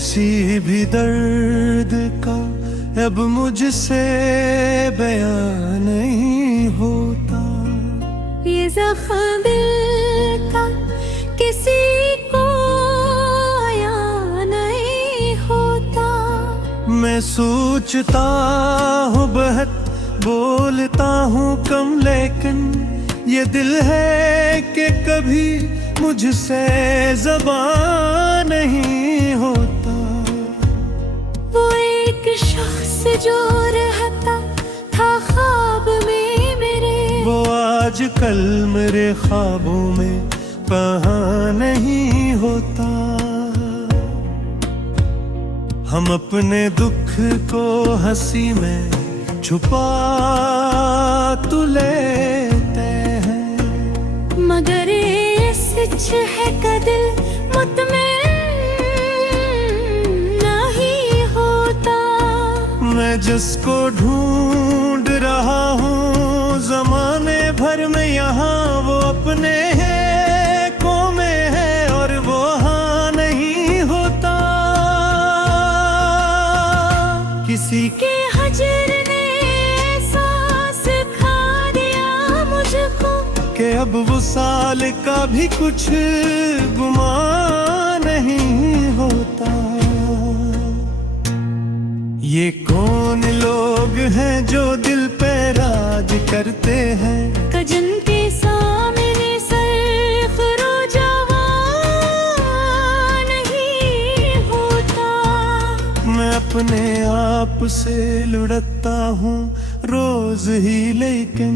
किसी भी दर्द का अब मुझसे बयान नहीं होता। ये ज़ख्म दिल का किसी को आया नहीं होता। मैं सोचता हूँ बहुत, बोलता हूँ कम, लेकिन ये दिल है कि कभी मुझसे ज़बान नहीं होता। वो एक शख्स जो रहता था ख्वाब में मेरे, वो आज कल मेरे ख्वाबों में कहाँ नहीं होता। हम अपने दुख को हंसी में छुपा तो लेते हैं, मगर ये सच है कि दिल मुतमईन नहीं होता। मैं जिसको ढूंढ रहा हूँ ज़माने भर में यहाँ, वो अपने को में है और वो हाँ नहीं होता। किसी के हजर ने सांस खा दिया मुझको, कि अब वो साल का भी कुछ गुमान नहीं होता। ये कौन लोग हैं जो दिल पे राज करते हैं, कजन के सामने सर खरोजावा नहीं होता। मैं अपने आप से लुढ़कता हूँ रोज ही, लेकिन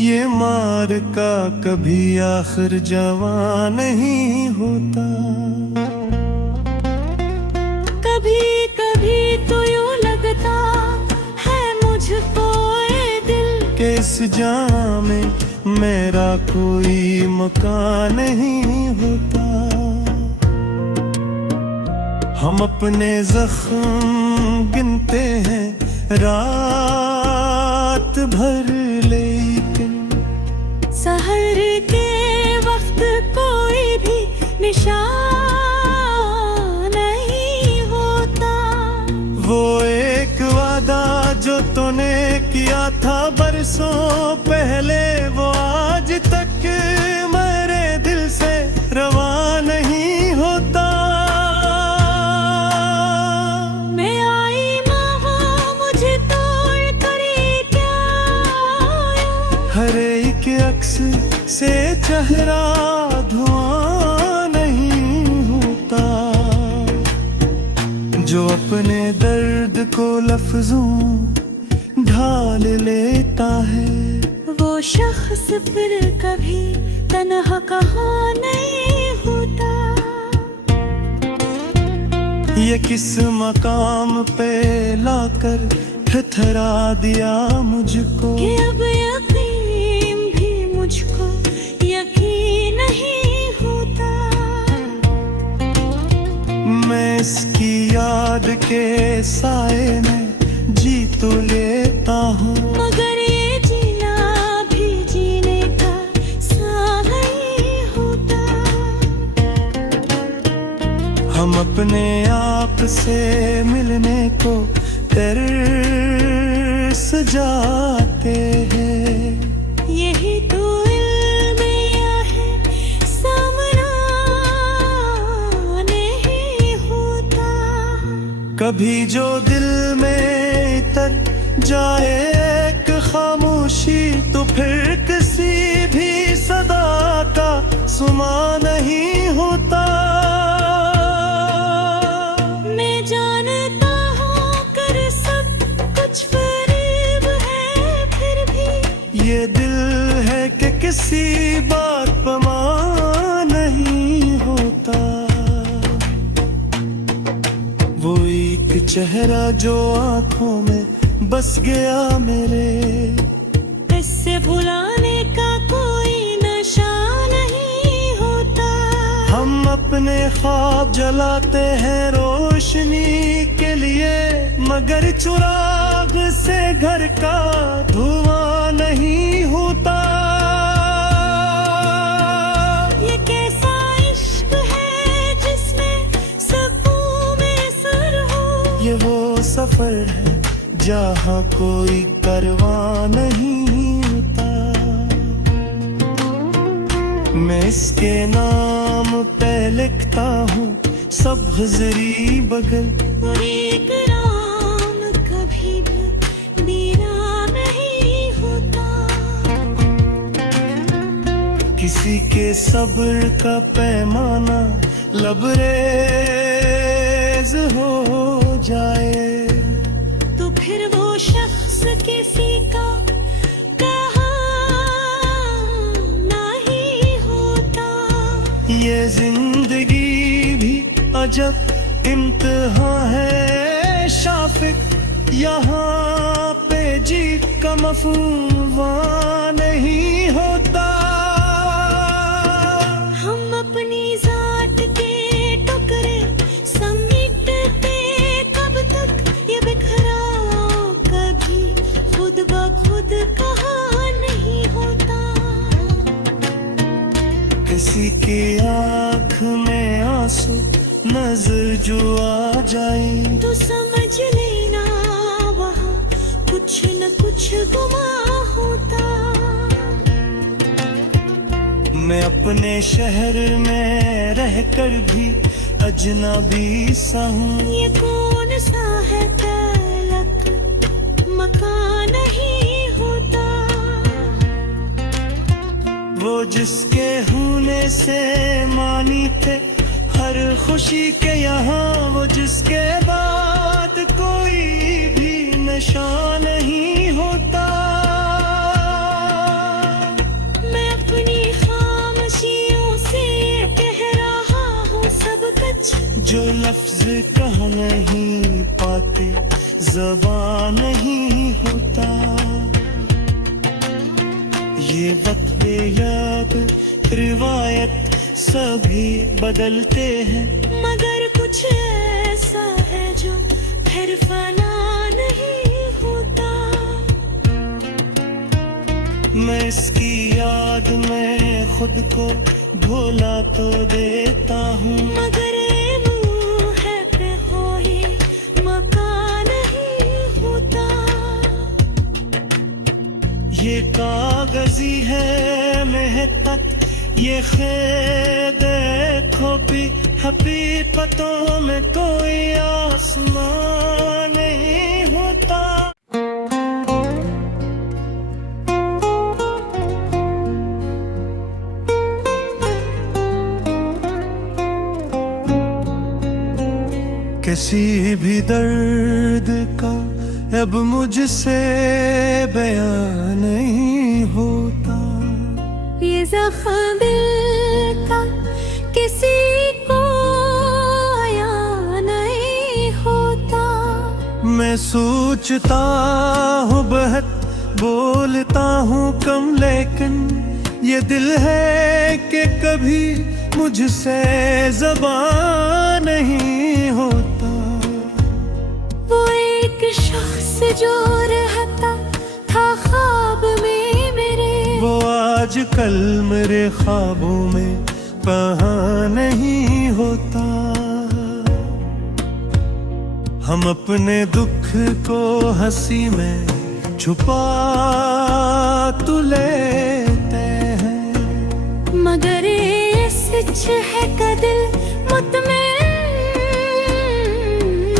ये मार का कभी आखिर जवां नहीं होता। कभी कभी तो यूं लगता है मुझको ए दिल, कि इस जहां में मेरा कोई मकान नहीं होता। हम अपने जख्म गिनते हैं रात भर, लेकिन सहर के वक्त कोई भी निशान नहीं होता। वो एक वादा जो तूने किया था बरसों पहले, वो आज तक मेरे दिल से रवा नहीं होता। मैं आई वहाँ मुझे तोड़ कर ये क्या आया, हर एक अक्स से चेहरा धुआं नहीं होता। जो अपने दर्द को लफ्जों ढाल लेता है, वो शख्स फिर कभी तन्हा कहाँ नहीं होता। ये किस मकाम पे लाकर ठहरा दिया मुझको, कि अब यकीन भी मुझको यकीन नहीं होता। मैं इसकी याद के साए में जी तो लेता हूँ, मगर ये जीना भी जीने का सा नहीं होता। हम अपने आप से मिलने को तरस जाते हैं। यही तो इल्म या है सामना नहीं होता। कभी जो दिल में तर जाए एक खामोशी, तो फिर किसी भी सदा का सुमा नहीं होता। मैं जानता हूँ कर सब कुछ फरेब है, फिर भी ये दिल है कि किसी बात पर मान नहीं होता। वो एक चेहरा जो आंखों में बस गया मेरे, इससे भुलाने का कोई नशा नहीं होता। हम अपने ख्वाब जलाते हैं रोशनी के लिए, मगर चिराग से घर का धुआं नहीं होता। ये कैसा इश्क है जिसमें सकूं में जहाँ कोई परवाह नहीं होता। मैं इसके नाम पे लिखता हूँ सब हज़री बगल, और एक राम कभी भी मेरा नहीं होता। किसी के सब्र का पैमाना लबरेज हो जाए, तो फिर वो शख्स किसी का कहा नहीं होता। ये जिंदगी भी अजब इम्तिहान है शाफिक, यहाँ पे जीत का मफूवा नहीं होता। हम अपनी जात के टुकड़े समेटते कब तक, ये बिखराव कभी खुद ब खुद कहा नहीं होता। किसी की आँख में आंसू नजर जो आ जाए, तो समझ लेना वहाँ कुछ न कुछ गुमा होता। मैं अपने शहर में रहकर भी अजनबी सा हूँ। ये कौन सा है तलक मकान नहीं होता। वो जिसके होने से मानी थे हर खुशी के यहाँ, वो जिसके बाद कोई भी नशा नहीं होता। मैं अपनी खामोशियों से कह रहा हूँ सब कुछ, जो लफ्ज कह नहीं पाते ज़बान नहीं होता। ये वक्त याद रिवायत सभी बदलते हैं, मगर कुछ ऐसा है जो फिर फना नहीं होता। मैं इसकी याद में खुद को भोला तो देता हूँ, मगर मुँह है पे कोई मकान नहीं होता। ये कागजी है मेहनत, ये खेद देखो भी हकीकतों में कोई आसमान नहीं होता। किसी भी दर्द का अब मुझसे बयान नहीं होता। ये ज़ख्म दिल का किसी को आया नहीं होता। मैं सोचता हूँ बहुत, बोलता हूँ कम, लेकिन ये दिल है कि कभी मुझसे ज़बान नहीं होता। वो एक शख्स जो रहता था ख्वाब में मेरे, वो आज कल मेरे ख्वाबों में कहाँ नहीं होता। हम अपने दुख को हंसी में छुपा तो लेते हैं, मगर ये सच है कि दिल मुतमईन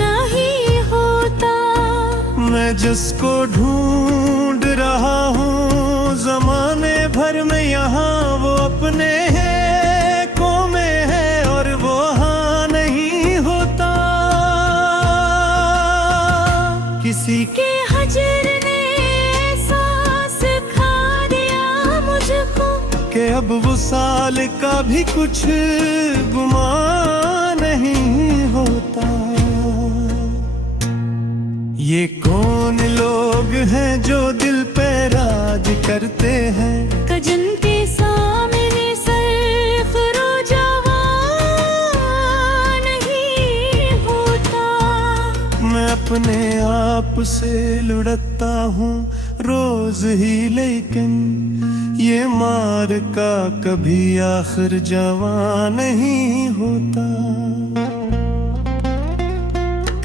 नहीं होता। मैं जिसको ढूंढ रहा हूँ ज़माने भर में यहाँ, वो अपने हैं में है और वो हाँ नहीं होता। किसी के हजर ने एहसास खा दिया मुझको, के अब वो साल का भी कुछ गुमान नहीं होता। ये कौन लोग हैं जो दिल पे राज करते हैं, कजन के सामने सर खरोजावा नहीं होता। मैं अपने आप से लुढ़कता हूँ रोज ही, लेकिन ये मार का कभी आखिर जवां नहीं होता।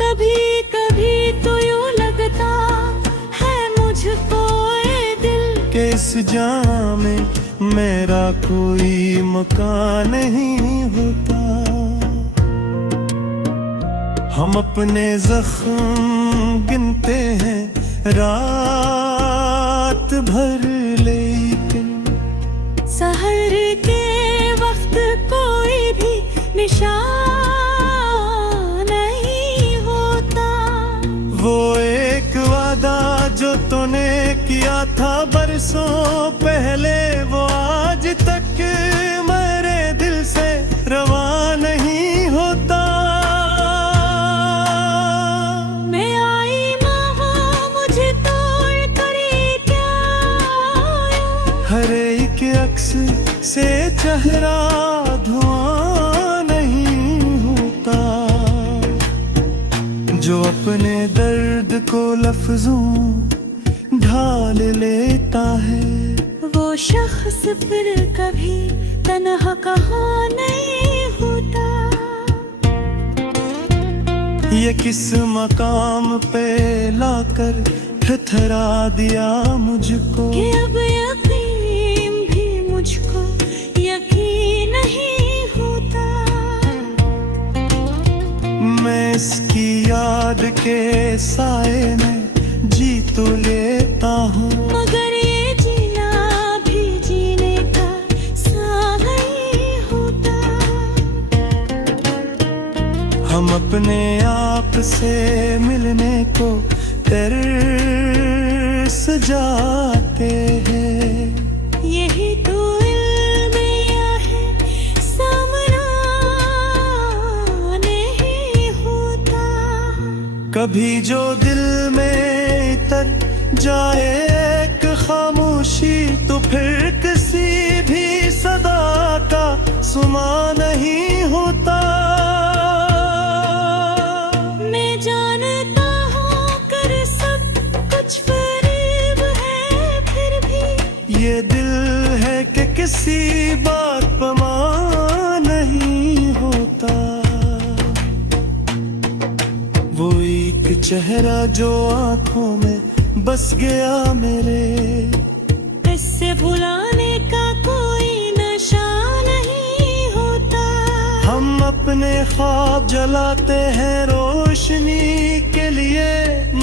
कभी कभी तो यूं लगता जाम में मेरा कोई मकान नहीं होता। हम अपने जख्म गिनते हैं रात भर, लेकिन सहर के वक्त कोई भी निशान नहीं होता। वो एक वादा जो तूने किया था बरसों पहले, वो आज तक मेरे दिल से रवा नहीं होता। मैं आई वहाँ मुझे तोड़ कर क्या आया। हर एक अक्स से चेहरा धुआं नहीं होता। जो अपने दर्द को लफ्जों ढाल लेता है, वो शख्स फिर कभी तन्हा कहाँ नहीं होता। ये किस मकाम पे लाकर ठहरा दिया मुझको, कि अब यकीन भी मुझको यकीन नहीं होता। मैं इसकी याद के साए में जी तो लेता हूँ, मगर ये जीना भी जीने का सही होता। हम अपने आप से मिलने को तरस जाते हैं। यही तो इल्म या है, सामना नहीं होता। कभी जो दिल में तर जाए एक खामोशी, तो फिर किसी भी सदा का सुमा नहीं होता। मैं जानता हूँ कर सब कुछ करीब है, फिर भी ये दिल है कि किसी बात पर मान नहीं होता। वो एक चेहरा जो आंखों में बस गया मेरे, इससे भुलाने का कोई नशा नहीं होता। हम अपने ख्वाब जलाते हैं रोशनी के लिए,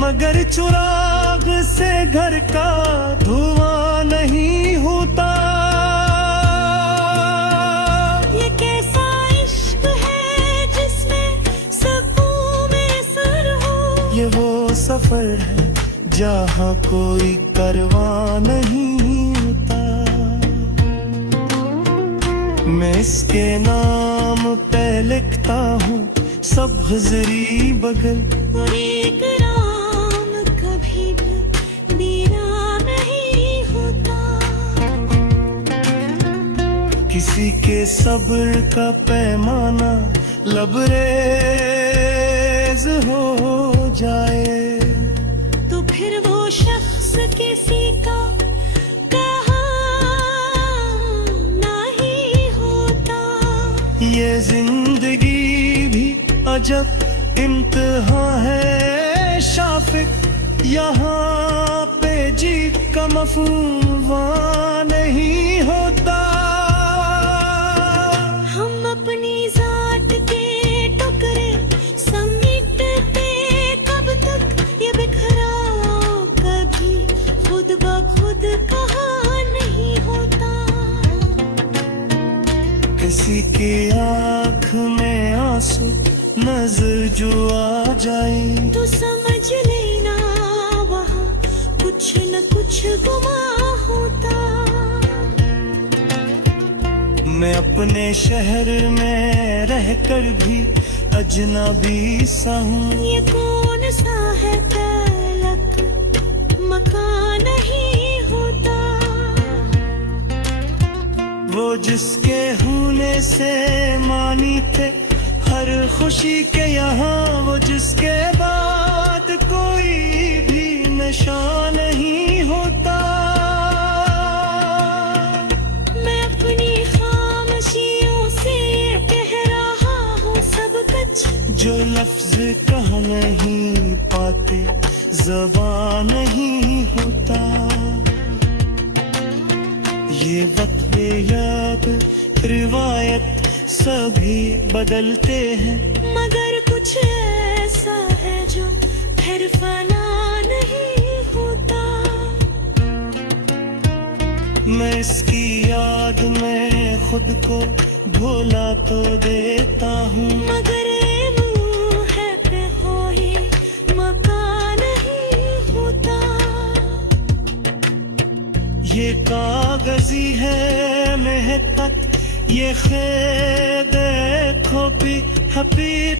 मगर चिराग से घर का धुआं नहीं होता। ये कैसा इश्क है जिसमें सुकून में सुर हो। ये वो सफर है जहाँ कोई करवां नहीं होता। मैं इसके नाम पे लिखता हूँ सब हज़री बगल, और एक राम कभी भी बीरा नहीं होता। किसी के सब्र का पैमाना लबरेज हो जाए, तो फिर वो शख्स किसी का कहाँ नहीं होता। ये जिंदगी भी अजब इम्तिहान है शाफिक, यहाँ पे जीत का मफूवा नहीं होता। हम अपनी जात के टुकड़े समेटते कब तक, ये बिखराव कभी खुद ब खुद कहाँ नहीं होता। किसी की आँख में आंसू नजर जो आ जाए, तो समझ लेना वहाँ कुछ न कुछ गुमा होता। मैं अपने शहर में रहकर भी अजनबी सा हूँ। ये कौन सा है तलक मकान नहीं होता। वो जिसके होने से मानी थे हर खुशी के यहाँ, वो जिसके बाद कोई भी नशा नहीं होता। मैं अपनी खामोशियों से कह रहा हूँ सब कुछ, जो लफ्ज कह नहीं पाते ज़बान नहीं होता। ये वक्त याद रिवायत सभी बदलते हैं, मगर कुछ ऐसा है जो फिर फना नहीं होता। मैं इसकी याद में खुद को भुला तो देता हूँ, मगर ये मुँह है पे हो ही मकान नहीं होता। ये कागजी है महकत, ये खेद देखो भी हपी